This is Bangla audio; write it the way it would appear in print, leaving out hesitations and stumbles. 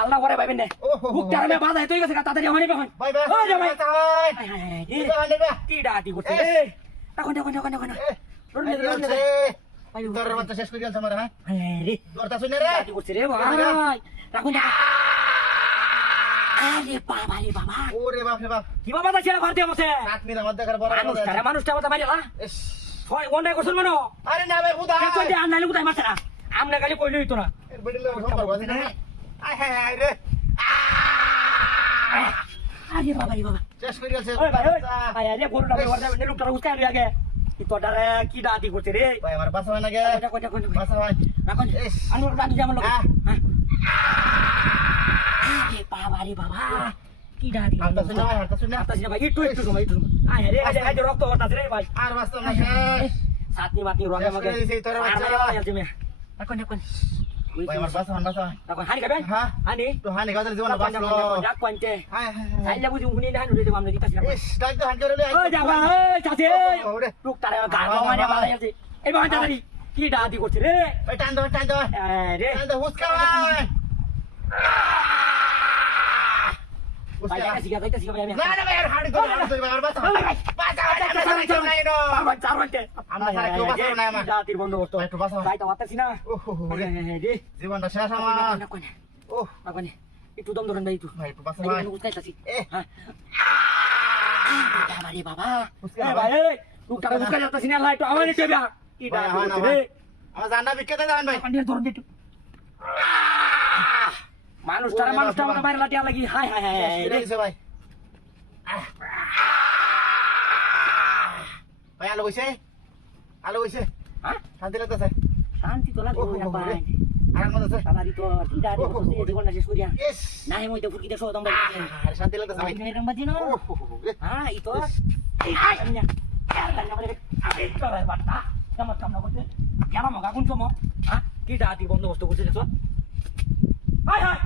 আল্লাহ করে ভাইবেন না বুকটা আমি বাধা তুই গেছে তাড়াতাড়ি হনি এখন ভাই ভাই ভাই কি ডাটি করছিস রে এখন তোর বাচ্চা শেষ করে গেছে আমার হ্যাঁ রে তোরটা শুনে রে ডাটি করছিস রে ভাই রাখুন আরে বাবা রে বাবা ওরে বাপ রে বাপ কি বাবা দা ছেলে ঘরতে বসে রাত মিরা মধ্যে করে বড় মানুষটা মত মারিলা ছয় ঘন্টা করছল মানো আরে না ভাই খুদা কেন দে আনালে কোথায় মারছ না আমনে খালি কইলই তো না বড়ি লোক সম্পর্ক আছে না আয় হায় রে আরে বাবা রে বাবা শেষ করে গেছে ওই ভাই ওই আরে আরে গরুটা বেওয়ার দে লোকটা উস্কাই লই আগে কি তোটারে কি ডাটি করছে রে ভাই আমার বাসা হয় না গে কোন বাসা হয় রাখুন আনোর ডাটি যাম লোক আরে বাবা রে বাবা কি ডাটি হাঁটা শুনে আতাছি না ভাই একটু সময় আয় রে আজ রক্ত হতাছে রে ভাই আর বাস্তব না শেষ সাতনি মাতনি রঙে মগে তোর বাচ্চা রাখুন ভাই আমার বাসা হয় রাখুন হানি খাবেন হ্যাঁ হানি তো হানি গাজর জীবন বাসলো ডাক পঞ্চে হ্যাঁ সাইলা বুঝি উনি না নুরে আমরা দিতাছি না ইস ডাক তো হান করে রে ও যাবা এই চাচি টুক তারে গাল মানে মারা যাচ্ছে এই বাবা দাদি কি ডাটি করছে রে ওই টান দাও রে টান দাও হুসকা ভাই যাইতাছি ভাই আমি না না ভাই আর হাড়ি তো ভাই আর বাসা বাসা নাই নো চার ঘন্টা আমরা সারা কেউ বাসা নাই আমার ডাটির বন্দোবস্ত একটু বাসা যাই তো আতাছি না ওহো রে জীবনটা শেষ আমার ওহ রাখুন একটু দম ধরেন ভাই একটু ভাই একটু বাসা ভাই উঠকাইতাছি হ্যাঁ বাবা রে বাবা ভাই টুক তারে উঠকাই যাতাছি না লাইট আমার নিচে বিয়া কি ডাটি করছে রে আমার জানা বিকেতে দেন ভাই পান্ডিয়া ধরুন একটু মানুষটা আমার বাইরে লাটিয়া লাগি হাই হাই হাই দিছে ভাই ভাই আলো হইছে হ্যাঁ শান্তি লাগতেছে শান্তি তো লাগবে না ভাই আরাম লাগতেছে আমারই তো তিনটা দিন করতে জীবনটা শেষ করিয়া ইস না হে মইতে ফুকিতে সদম ভাই আরে শান্তি লাগতেছে ভাই এরকম বাজি না হ্যাঁ ই তো এই আইনা আরে বলে আরে তো বাটা কাম না করতে কেন মগা কোন সময় হ্যাঁ কি ডাটি বন্দোবস্ত করছিস তো হাই হাই